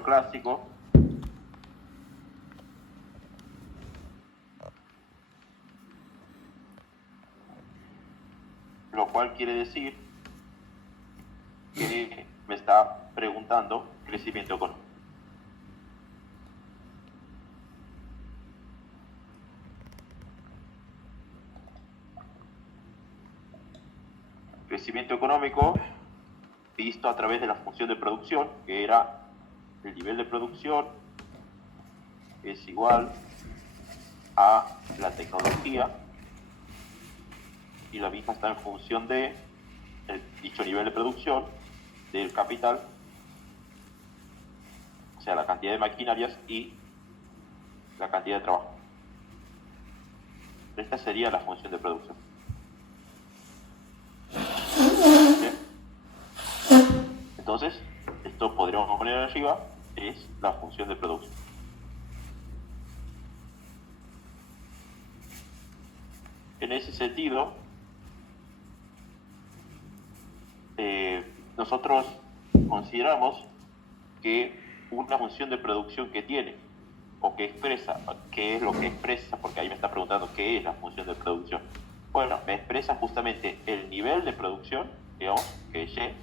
ejemplo clásico, lo cual quiere decir que me está preguntando crecimiento económico. Crecimiento económico visto a través de la función de producción, que era el nivel de producción es igual a la tecnología, y la misma está en función de dicho nivel de producción del capital, o sea, la cantidad de maquinarias y la cantidad de trabajo. Esta sería la función de producción. ¿Bien? Entonces, esto podríamos poner arriba, es la función de producción. En ese sentido, nosotros consideramos que una función de producción que tiene o que expresa, ¿qué es lo que expresa? Porque ahí me está preguntando qué es la función de producción. Bueno, me expresa justamente el nivel de producción, digamos, que es Y,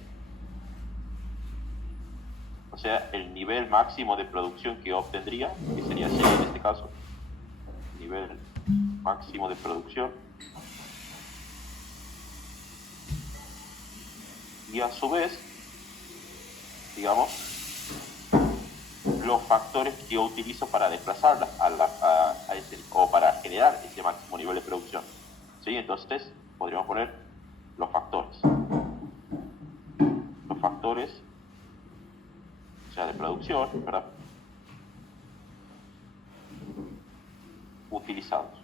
o sea, el nivel máximo de producción que obtendría, que sería Y en este caso, nivel máximo de producción, y a su vez, digamos, los factores que yo utilizo para desplazarla a ese, o para generar ese máximo nivel de producción. ¿Sí? Entonces, podríamos poner los factores. Los factores, o sea, de producción, ¿verdad? Utilizados.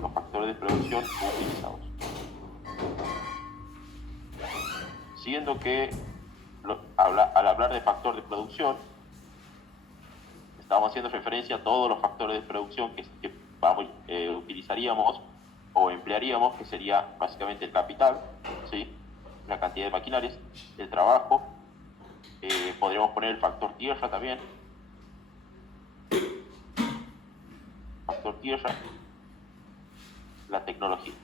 Los factores de producción utilizados. Siendo que al hablar de factor de producción, estamos haciendo referencia a todos los factores de producción que utilizaríamos o emplearíamos, que sería básicamente el capital, ¿sí? La cantidad de maquinarias, el trabajo, podríamos poner el factor tierra también, factor tierra, la tecnología,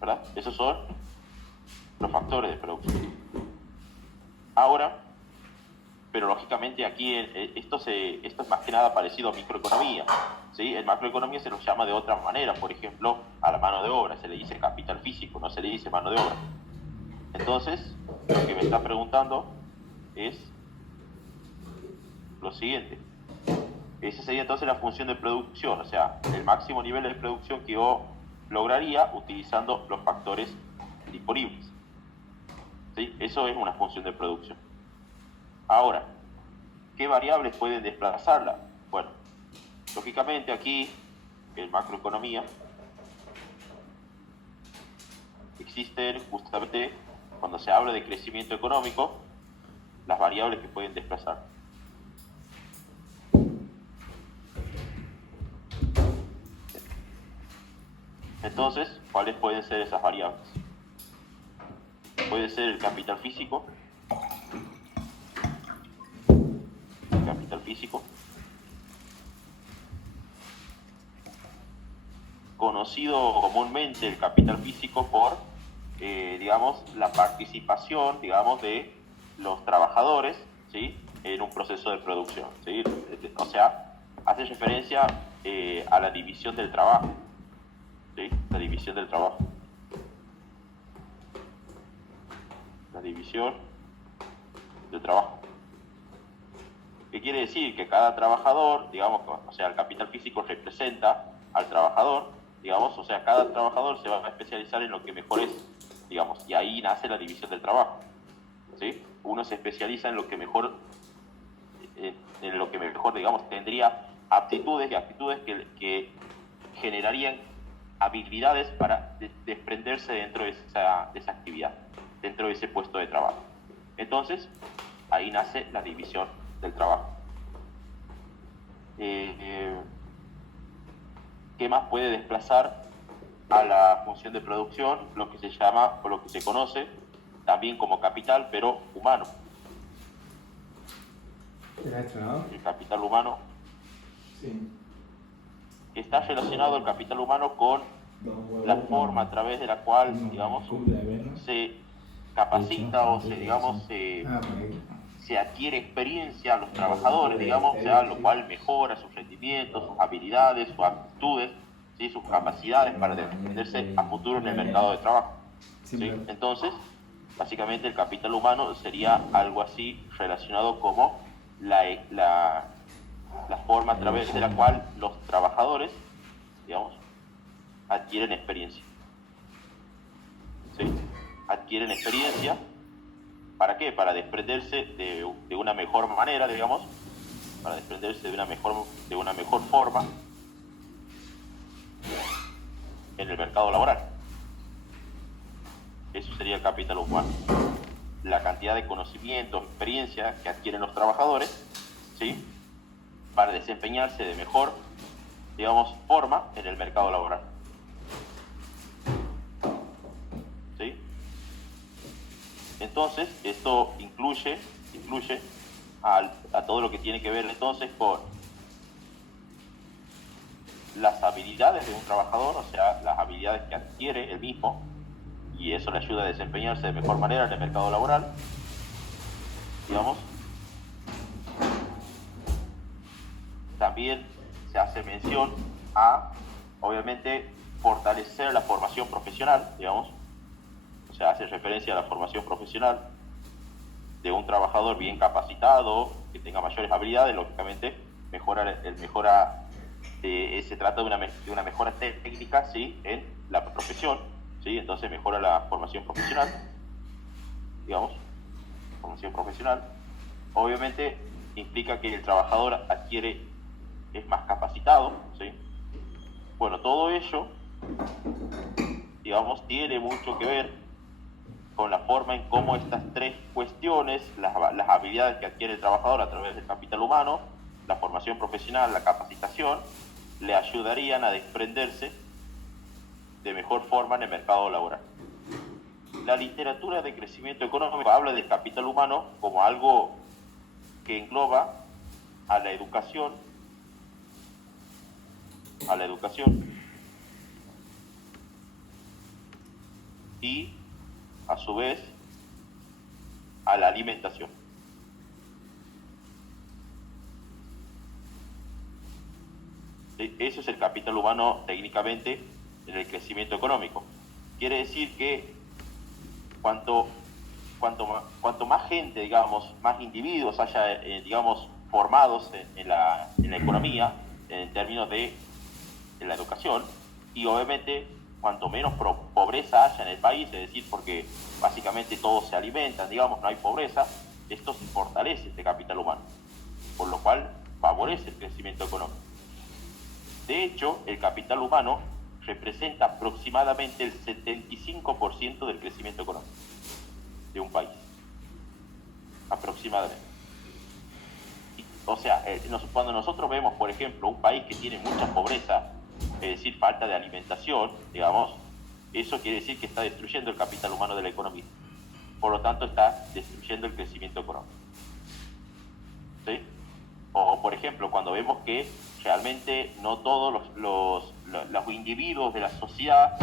¿verdad? Esos son los factores de producción. Ahora, pero lógicamente aquí esto es más que nada parecido a microeconomía, ¿sí? En macroeconomía se lo llama de otra manera, por ejemplo, a la mano de obra, se le dice capital físico, no se le dice mano de obra. Entonces, lo que me está preguntando es lo siguiente. Esa sería entonces la función de producción, o sea, el máximo nivel de producción que yo lograría utilizando los factores disponibles. ¿Sí? Eso es una función de producción. Ahora, ¿qué variables pueden desplazarla? Bueno, lógicamente aquí, en macroeconomía, existen justamente, cuando se habla de crecimiento económico, las variables que pueden desplazar. Entonces, ¿cuáles pueden ser esas variables? Puede ser el capital físico, conocido comúnmente el capital físico por, digamos, la participación, digamos, de los trabajadores, ¿sí? En un proceso de producción, ¿sí? O sea, hace referencia a la división del trabajo, ¿sí? La división del trabajo. La división del trabajo. ¿Qué quiere decir? Que cada trabajador, digamos, o sea, el capital físico representa al trabajador, digamos, o sea, cada trabajador se va a especializar en lo que mejor es, digamos, y ahí nace la división del trabajo, ¿sí? Uno se especializa en lo que mejor, digamos, tendría aptitudes y actitudes que generarían habilidades para desprenderse dentro de esa actividad, dentro de ese puesto de trabajo. Entonces, ahí nace la división del trabajo. ¿Qué más puede desplazar a la función de producción? Lo que se llama, o lo que se conoce también como capital, pero humano. ¿no? El capital humano Sí. está relacionado al capital humano con la forma a través de la cual, digamos, se capacita o se, digamos, se adquiere experiencia a los trabajadores, digamos, o sea, lo cual mejora sus rendimientos, sus habilidades, sus aptitudes, ¿sí? Sus capacidades para defenderse a futuro en el mercado de trabajo. ¿Sí? Entonces, básicamente el capital humano sería algo así relacionado como la forma a través de la cual los trabajadores, digamos, adquieren experiencia. ¿Sí? Adquieren experiencia, ¿para qué? Para desprenderse de una mejor manera, digamos, para desprenderse de una mejor forma en el mercado laboral. Eso sería el capital humano. La cantidad de conocimientos, experiencia que adquieren los trabajadores, ¿sí? Para desempeñarse de mejor, digamos, forma en el mercado laboral. ¿Sí? Entonces, esto incluye a todo lo que tiene que ver entonces con las habilidades de un trabajador, o sea, las habilidades que adquiere el mismo, y eso le ayuda a desempeñarse de mejor manera en el mercado laboral, digamos. También se hace mención a, obviamente, fortalecer la formación profesional, digamos, o sea, hace referencia a la formación profesional de un trabajador bien capacitado, que tenga mayores habilidades, lógicamente, se trata de una mejora técnica, ¿sí? En la profesión, ¿sí? Entonces mejora la formación profesional, digamos, formación profesional. Obviamente implica que el trabajador es más capacitado, ¿sí? Bueno, todo ello, digamos, tiene mucho que ver con la forma en cómo estas tres cuestiones, las habilidades que adquiere el trabajador a través del capital humano, la formación profesional, la capacitación, le ayudarían a desprenderse de mejor forma en el mercado laboral. La literatura de crecimiento económico habla del capital humano como algo que engloba a la educación, y, a su vez, a la alimentación. Eso es el capital humano técnicamente en el crecimiento económico. Quiere decir que cuanto más gente, digamos, más individuos haya, digamos, formados en la economía, en términos de la educación, y obviamente cuanto menos pobreza haya en el país, es decir, porque básicamente todos se alimentan, digamos, no hay pobreza, esto se fortalece este capital humano, por lo cual favorece el crecimiento económico. De hecho, el capital humano representa aproximadamente el 75% del crecimiento económico de un país, aproximadamente. O sea, cuando nosotros vemos, por ejemplo, un país que tiene mucha pobreza, es decir, falta de alimentación, digamos, eso quiere decir que está destruyendo el capital humano de la economía. Por lo tanto, está destruyendo el crecimiento económico. ¿Sí? O, por ejemplo, cuando vemos que realmente no todos los individuos de la sociedad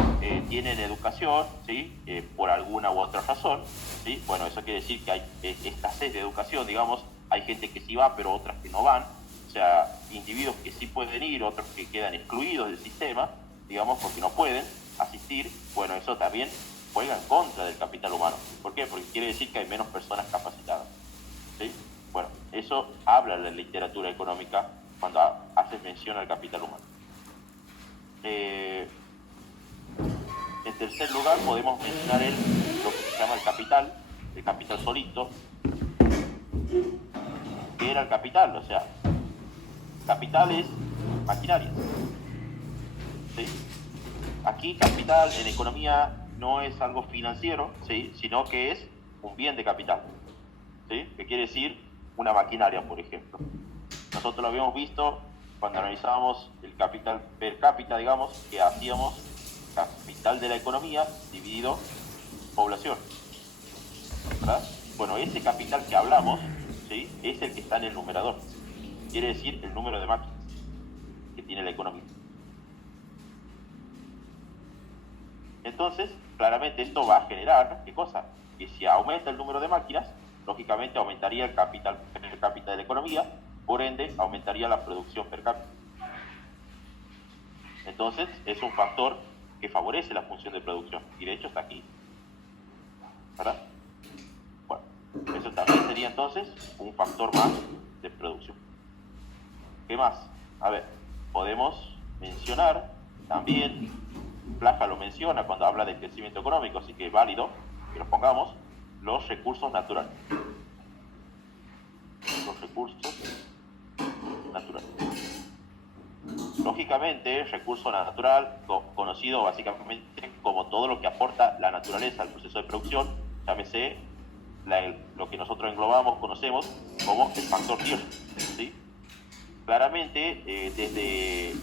tienen educación, ¿sí? Por alguna u otra razón, ¿sí? Bueno, eso quiere decir que hay escasez de educación, digamos, hay gente que sí va, pero otras que no van, o sea, individuos que sí pueden ir, otros que quedan excluidos del sistema, digamos, porque no pueden asistir. Bueno, eso también juega en contra del capital humano. ¿Por qué? Porque quiere decir que hay menos personas capacitadas, ¿sí? Bueno, eso habla la literatura económica cuando hace mención al capital humano. En tercer lugar, podemos mencionar lo que se llama el capital solito, que era el capital, o sea, capital es maquinaria, ¿sí? Aquí capital en economía no es algo financiero, ¿sí? Sino que es un bien de capital, ¿sí? Que quiere decir una maquinaria, por ejemplo. Nosotros lo habíamos visto cuando analizábamos el capital per cápita, digamos, que hacíamos capital de la economía dividido población. ¿verdad? Bueno, ese capital que hablamos, ¿sí? Es el que está en el numerador. Quiere decir el número de máquinas que tiene la economía. Entonces, claramente esto va a generar, ¿qué cosa? Que si aumenta el número de máquinas, lógicamente aumentaría el capital per cápita de la economía, por ende aumentaría la producción per cápita. Entonces, es un factor que favorece la función de producción, y de hecho está aquí, ¿verdad? Bueno, eso también sería entonces un factor más de producción. ¿Qué más? A ver, podemos mencionar también, Plaja lo menciona cuando habla del crecimiento económico, así que es válido que los pongamos, los recursos naturales. Los recursos naturales. Lógicamente, recurso natural, conocido básicamente como todo lo que aporta la naturaleza al proceso de producción, llámese lo que nosotros englobamos, conocemos como el factor tierra, ¿sí? Claramente, desde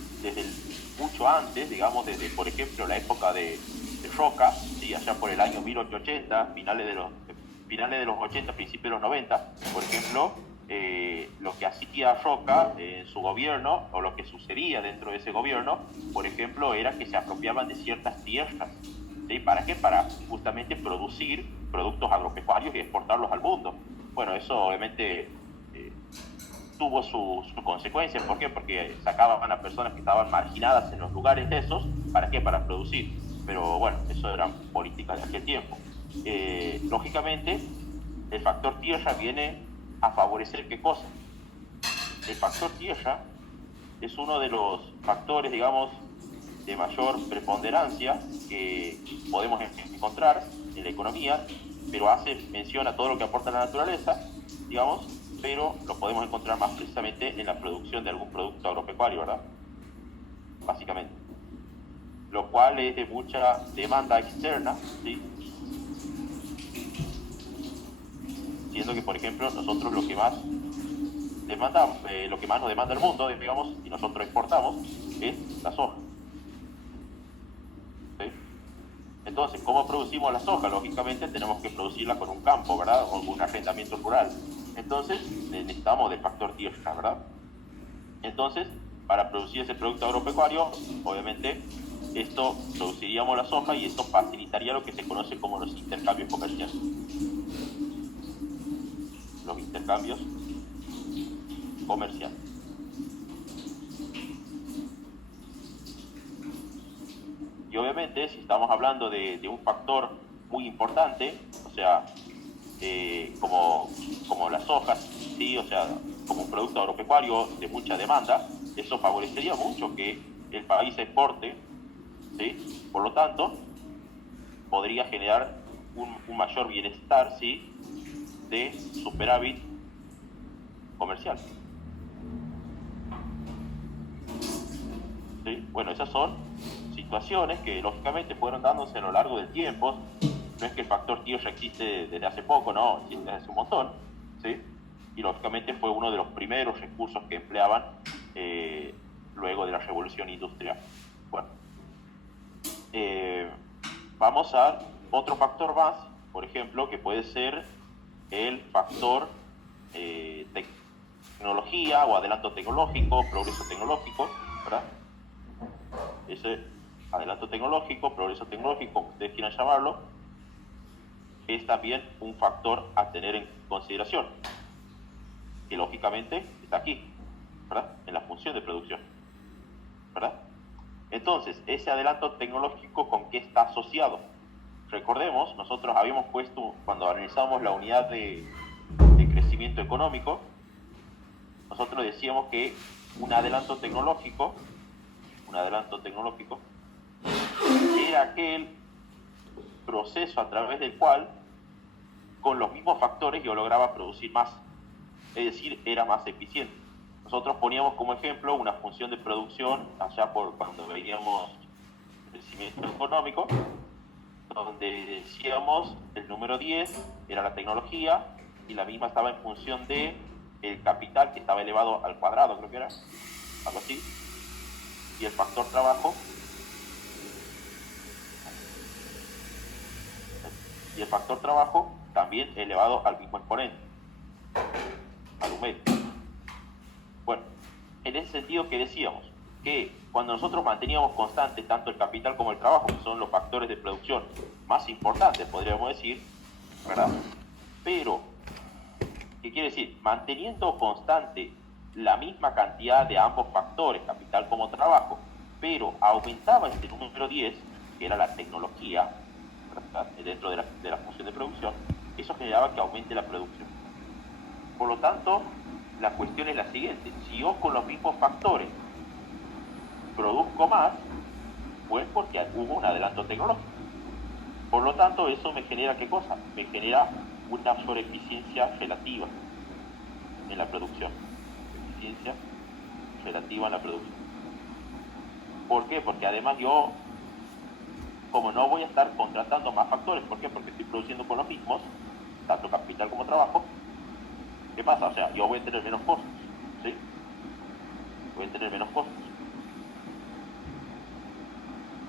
mucho antes, digamos, desde, por ejemplo, la época de Roca, ¿sí? Allá por el año 1880, finales de los 80, principios de los 90, por ejemplo, lo que hacía Roca en su gobierno, o lo que sucedía dentro de ese gobierno, por ejemplo, era que se apropiaban de ciertas tierras, ¿sí? ¿Para qué? Para justamente producir productos agropecuarios y exportarlos al mundo. Bueno, eso obviamente tuvo sus consecuencias. ¿Por qué? Porque sacaban a personas que estaban marginadas en los lugares de esos. ¿Para qué? Para producir. Pero bueno, eso eran políticas de aquel tiempo. Lógicamente, el factor tierra viene a favorecer ¿qué cosa? El factor tierra es uno de los factores, digamos, de mayor preponderancia que podemos encontrar en la economía, pero hace mención a todo lo que aporta la naturaleza, digamos, pero lo podemos encontrar más precisamente en la producción de algún producto agropecuario, ¿verdad? Básicamente. Lo cual es de mucha demanda externa, ¿sí? Siendo que, por ejemplo, nosotros lo que más demandamos, lo que más nos demanda el mundo, digamos, y nosotros exportamos, es la soja. ¿Sí? Entonces, ¿cómo producimos la soja? Lógicamente tenemos que producirla con un campo, ¿verdad? O con un arrendamiento rural. Entonces, necesitamos del factor tierra, ¿verdad? Entonces, para producir ese producto agropecuario, obviamente, esto produciríamos la soja y esto facilitaría lo que se conoce como los intercambios comerciales. Los intercambios comerciales. Y obviamente, si estamos hablando de un factor muy importante, o sea, como las sojas, ¿sí? O sea, como un producto agropecuario de mucha demanda, eso favorecería mucho que el país exporte, ¿sí? Por lo tanto, podría generar un mayor bienestar, ¿sí? De superávit comercial. ¿Sí? Bueno, esas son situaciones que lógicamente fueron dándose a lo largo del tiempo. No es que el factor tierra existe desde hace poco, no, existe desde hace un montón, ¿sí? Y lógicamente fue uno de los primeros recursos que empleaban luego de la revolución industrial. Bueno, vamos a otro factor más, por ejemplo, que puede ser el factor tecnología o adelanto tecnológico, progreso tecnológico, ¿verdad? Ese adelanto tecnológico, progreso tecnológico, como ustedes quieran llamarlo, es también un factor a tener en consideración, que lógicamente está aquí, ¿verdad? En la función de producción, ¿verdad? Entonces, ese adelanto tecnológico, ¿con qué está asociado? Recordemos, nosotros habíamos puesto, cuando analizamos la unidad de crecimiento económico, nosotros decíamos que un adelanto tecnológico era aquel proceso a través del cual, con los mismos factores, yo lograba producir más, es decir, era más eficiente. Nosotros poníamos como ejemplo una función de producción allá por cuando veíamos el crecimiento económico, donde decíamos el número 10 era la tecnología y la misma estaba en función de el capital, que estaba elevado al cuadrado, creo que era, algo así, y el factor trabajo también elevado al mismo exponente, al un medio. Bueno, en ese sentido que decíamos que cuando nosotros manteníamos constante tanto el capital como el trabajo, que son los factores de producción más importantes, podríamos decir, ¿verdad? Pero, ¿qué quiere decir? Manteniendo constante la misma cantidad de ambos factores, capital como trabajo, pero aumentaba este número 10, que era la tecnología, ¿verdad? Dentro de la función de producción, eso generaba que aumente la producción. Por lo tanto, la cuestión es la siguiente: si yo con los mismos factores produzco más, pues porque hubo un adelanto tecnológico. Por lo tanto, eso me genera ¿qué cosa? Me genera una sobreeficiencia relativa en la producción. Eficiencia relativa en la producción. ¿Por qué? Porque además yo, como no voy a estar contratando más factores, ¿por qué? Porque estoy produciendo con los mismos, tanto capital como trabajo. ¿Qué pasa? O sea, yo voy a tener menos costos, ¿sí? Voy a tener menos costos.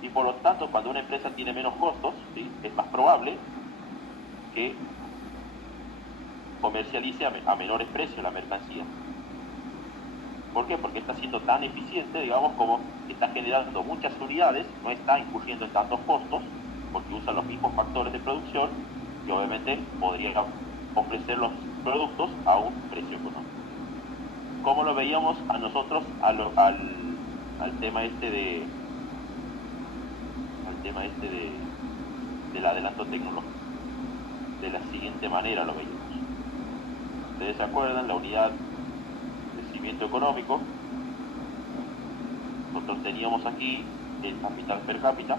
Y por lo tanto, cuando una empresa tiene menos costos, ¿sí?, es más probable que comercialice a menores precios la mercancía. ¿Por qué? Porque está siendo tan eficiente, digamos, como está generando muchas unidades, no está incurriendo en tantos costos, porque usa los mismos factores de producción y obviamente podría ofrecer los productos a un precio económico. ¿Cómo lo veíamos a nosotros al tema este del adelanto tecnológico? De la siguiente manera lo veíamos. Ustedes se acuerdan, la unidad de crecimiento económico, nosotros teníamos aquí el capital per cápita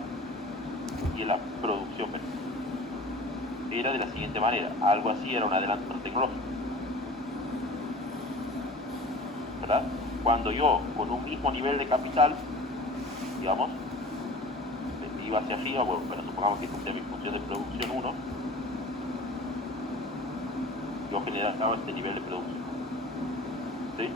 y la producción per cápita. Era de la siguiente manera, algo así era un adelanto tecnológico, ¿verdad? Cuando yo con un mismo nivel de capital, digamos, iba hacia arriba, bueno, pero supongamos que esta sea mi función de producción 1, yo generaba este nivel de producción, ¿sí?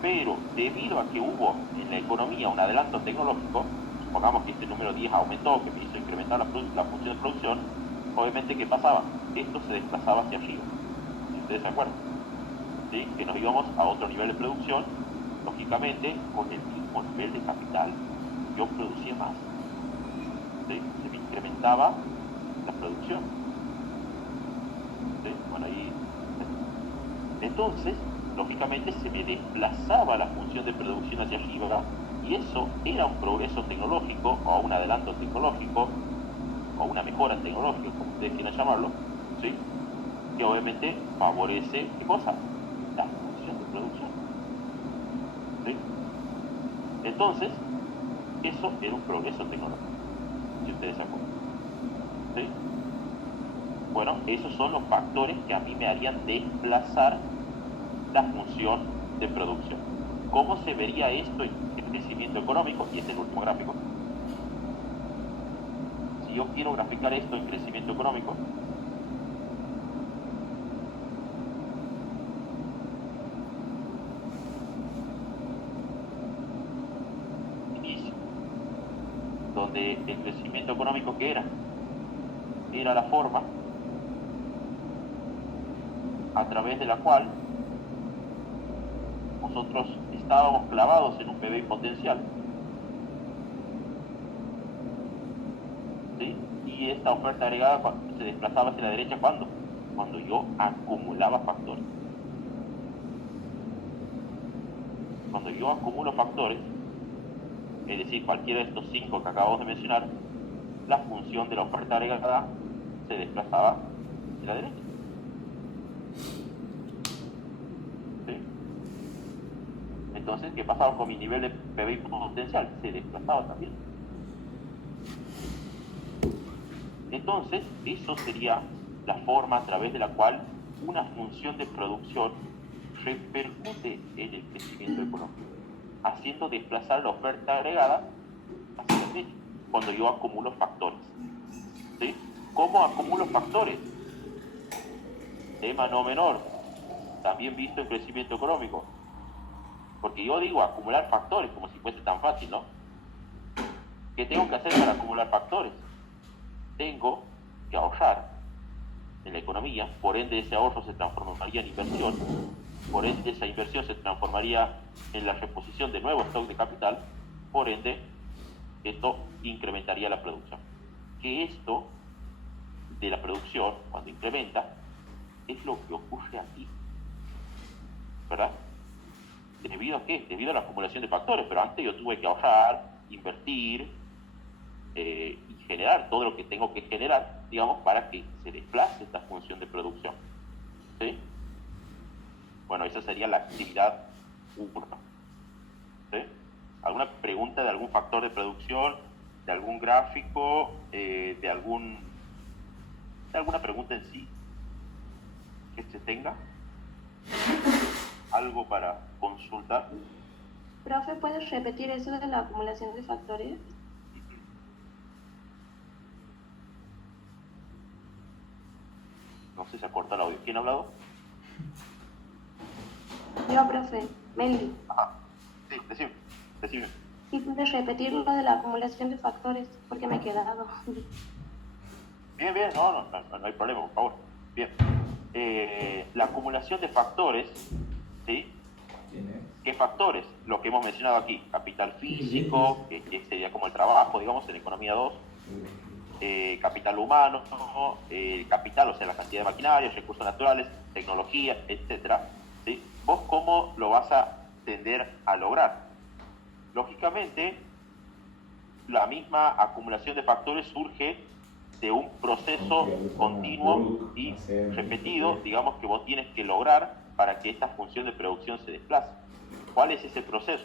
Pero debido a que hubo en la economía un adelanto tecnológico, supongamos que este número 10 aumentó, que me hizo incrementar la función de producción, obviamente, ¿qué pasaba? Esto se desplazaba hacia arriba, si ustedes se acuerdan, ¿sí? Que nos íbamos a otro nivel de producción, lógicamente, con el mismo nivel de capital, yo producía más, ¿sí? Se me incrementaba la producción, ¿sí? Bueno, ahí. Entonces, lógicamente, se me desplazaba la función de producción hacia arriba, y eso era un progreso tecnológico, o un adelanto tecnológico, o una mejora tecnológica, como ustedes quieran llamarlo, ¿sí? Que obviamente favorece, ¿qué cosa? La función de producción, ¿sí? Entonces, eso era un progreso tecnológico, si ustedes se acuerdan, ¿sí? Bueno, esos son los factores que a mí me harían desplazar la función de producción. ¿Cómo se vería esto en crecimiento económico? Y este es el último gráfico. Si yo quiero graficar esto en crecimiento económico, inicio, donde el crecimiento económico, ¿qué era? Era la forma a través de la cual nosotros estábamos clavados en un PBI potencial, ¿sí? Y esta oferta agregada se desplazaba hacia la derecha, ¿cuándo? Cuando yo acumulaba factores. Cuando yo acumulo factores, es decir, cualquiera de estos 5 que acabamos de mencionar, la función de la oferta agregada se desplazaba hacia la derecha, ¿sí? Entonces, ¿qué pasaba con mi nivel de PBI potencial? Se desplazaba también. Entonces, eso sería la forma a través de la cual una función de producción repercute en el crecimiento económico, haciendo desplazar la oferta agregada hacia la derecha, cuando yo acumulo factores, ¿sí? ¿Cómo acumulo factores? Tema no menor, también visto en crecimiento económico, porque yo digo acumular factores como si fuese tan fácil, ¿no? ¿Qué tengo que hacer para acumular factores? Tengo que ahorrar en la economía, por ende ese ahorro se transformaría en inversión, por ende esa inversión se transformaría en la reposición de nuevo stock de capital, por ende esto incrementaría la producción. Que esto de la producción, cuando incrementa, es lo que ocurre aquí, ¿verdad? ¿Debido a qué? Debido a la acumulación de factores, pero antes yo tuve que ahorrar, invertir y generar todo lo que tengo que generar, digamos, para que se desplace esta función de producción. ¿Sí? Bueno, esa sería la actividad 1. ¿Sí? ¿Alguna pregunta de algún factor de producción, de algún gráfico, de alguna pregunta en sí que se tenga? ¿Algo para consultar? Profe, ¿puedes repetir eso de la acumulación de factores? No sé si se corta el audio. ¿Quién ha hablado? Yo, profe, Meli. Ajá. Sí, decime. ¿Y puedes repetir lo de la acumulación de factores? Porque me he quedado. Bien, no hay problema, por favor. Bien. La acumulación de factores, ¿sí? ¿Qué factores? Lo que hemos mencionado aquí, capital físico, que sería como el trabajo, digamos, en economía 2, capital humano, capital, o sea, la cantidad de maquinaria, recursos naturales, tecnología, etcétera. ¿Sí? ¿Vos cómo lo vas a tender a lograr? Lógicamente, la misma acumulación de factores surge de un proceso continuo y repetido, digamos, que vos tienes que lograr para que esta función de producción se desplace. ¿Cuál es ese proceso?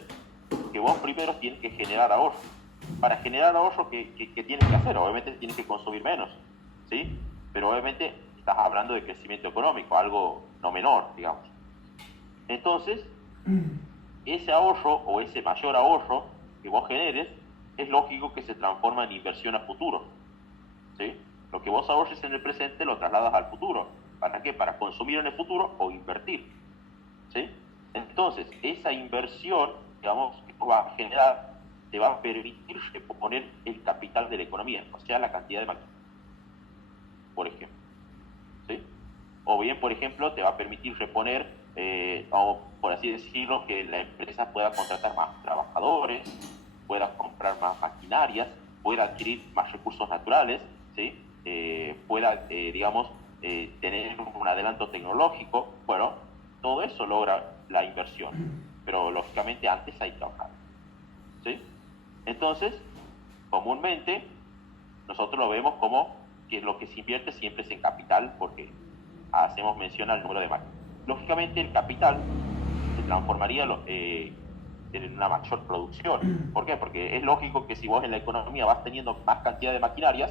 Que vos primero tienes que generar ahorro. Para generar ahorro, ¿qué tienes que hacer? Obviamente tienes que consumir menos, ¿sí? Pero obviamente estás hablando de crecimiento económico, algo no menor, digamos. Entonces, ese ahorro o ese mayor ahorro que vos generes, es lógico que se transforma en inversión a futuro, ¿sí? Lo que vos ahorres en el presente lo trasladas al futuro. ¿Para qué? Para consumir en el futuro o invertir, ¿sí? Entonces, esa inversión, digamos, que va a generar, te va a permitir reponer el capital de la economía, o sea, la cantidad de máquinas, por ejemplo, ¿sí? O bien, por ejemplo, te va a permitir reponer, o por así decirlo, que la empresa pueda contratar más trabajadores, pueda comprar más maquinarias, pueda adquirir más recursos naturales, ¿sí? Pueda, digamos, tener un adelanto tecnológico. Bueno, todo eso logra la inversión, pero lógicamente antes hay que ahorrar, ¿sí? Entonces, comúnmente, nosotros lo vemos como que lo que se invierte siempre es en capital, porque hacemos mención al número de máquinas. Lógicamente, el capital se transformaría en una mayor producción. ¿Por qué? Porque es lógico que si vos en la economía vas teniendo más cantidad de maquinarias,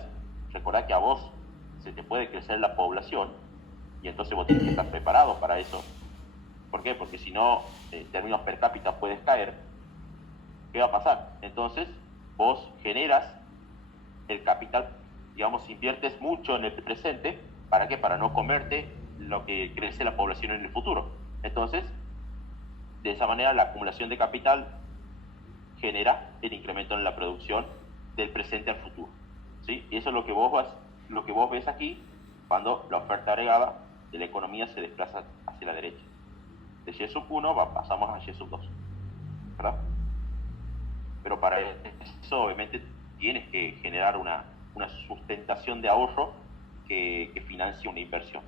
recordá que a vos se te puede crecer la población y entonces vos tienes que estar preparado para eso. ¿Por qué? Porque si no, en términos per cápita puedes caer. ¿Qué va a pasar? Entonces, vos generas el capital, digamos, inviertes mucho en el presente. ¿Para qué? Para no comerte lo que crece la población en el futuro. Entonces, de esa manera, la acumulación de capital genera el incremento en la producción del presente al futuro, ¿sí? Y eso es lo que vos ves aquí cuando la oferta agregada de la economía se desplaza hacia la derecha. De Y sub 1 pasamos a Y sub 2, ¿verdad? Pero para eso, obviamente, tienes que generar una sustentación de ahorro que financie una inversión,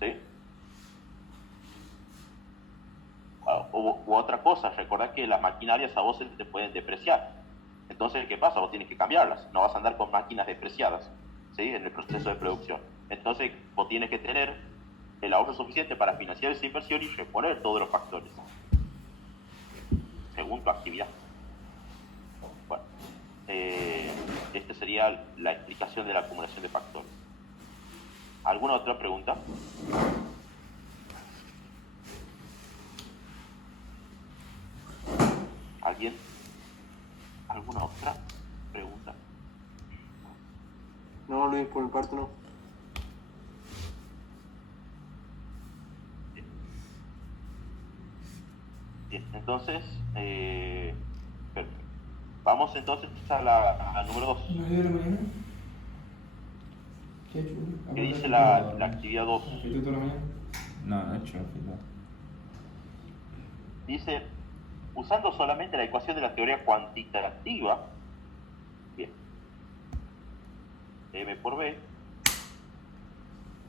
¿sí? U otra cosa, recordad que las maquinarias a vos se te pueden depreciar. Entonces, ¿qué pasa? Vos tienes que cambiarlas. No vas a andar con máquinas depreciadas, ¿sí? En el proceso de producción. Entonces, vos tienes que tener el ahorro suficiente para financiar esa inversión y reponer todos los factores según tu actividad. Bueno, esta sería la explicación de la acumulación de factores. ¿Alguna otra pregunta? ¿Alguien? ¿Alguna otra pregunta? No, Luis, por mi parte no. Bien, entonces, perfecto. Vamos entonces a la número 2. ¿9 de la mañana? ¿Qué chulo? ¿Qué dice la actividad 2? ¿Fuiste tú también? No, no he hecho fila. Dice, usando solamente la ecuación de la teoría cuantitativa, bien, M por B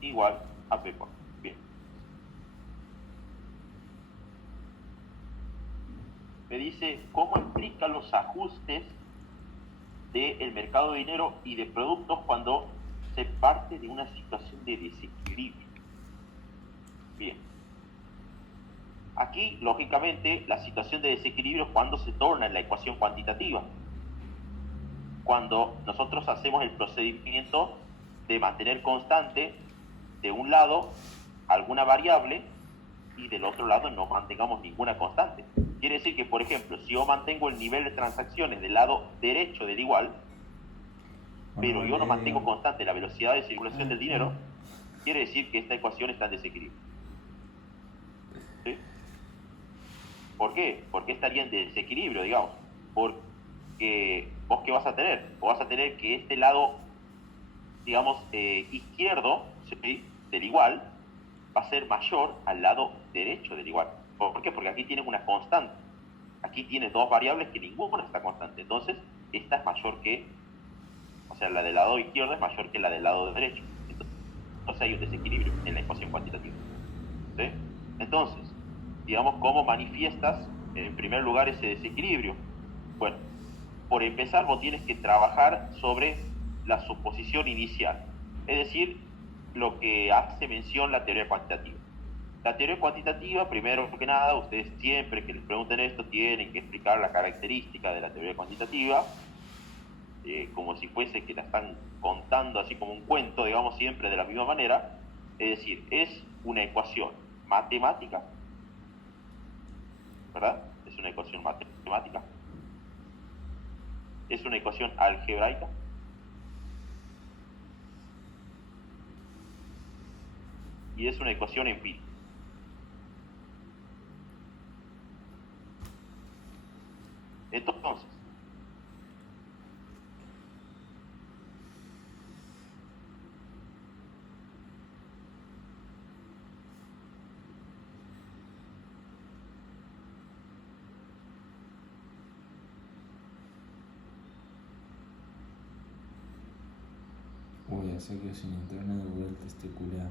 igual a P por B. Bien. Me dice cómo explica los ajustes del mercado de dinero y de productos cuando se parte de una situación de desequilibrio. Bien. Aquí, lógicamente, la situación de desequilibrio es cuando se torna en la ecuación cuantitativa. Cuando nosotros hacemos el procedimiento de mantener constante de un lado alguna variable y del otro lado no mantengamos ninguna constante. Quiere decir que, por ejemplo, si yo mantengo el nivel de transacciones del lado derecho del igual, pero yo no mantengo constante la velocidad de circulación del dinero, quiere decir que esta ecuación está en desequilibrio. ¿Sí? ¿Por qué? Porque estaría en desequilibrio, digamos. Porque vos qué vas a tener? Vos vas a tener que este lado, digamos, izquierdo, ¿sí?, del igual, va a ser mayor al lado derecho del igual. ¿Por qué? Porque aquí tienes una constante. Aquí tienes dos variables que ninguna está constante. Entonces, esta es mayor que, o sea, la del lado izquierdo es mayor que la del lado derecho. Entonces hay un desequilibrio en la ecuación cuantitativa. ¿Sí? Entonces, digamos, ¿cómo manifiestas en primer lugar ese desequilibrio? Bueno, por empezar vos tienes que trabajar sobre la suposición inicial, es decir, lo que hace mención la teoría cuantitativa. La teoría cuantitativa, primero que nada, ustedes siempre que les pregunten esto tienen que explicar la característica de la teoría cuantitativa, como si fuese que la están contando así como un cuento, digamos, siempre de la misma manera. Es decir, es una ecuación matemática, ¿verdad? Es una ecuación matemática. Es una ecuación algebraica. Y es una ecuación empírica. Entonces, Uy, ya sé que sin internet de vuelta este culeado.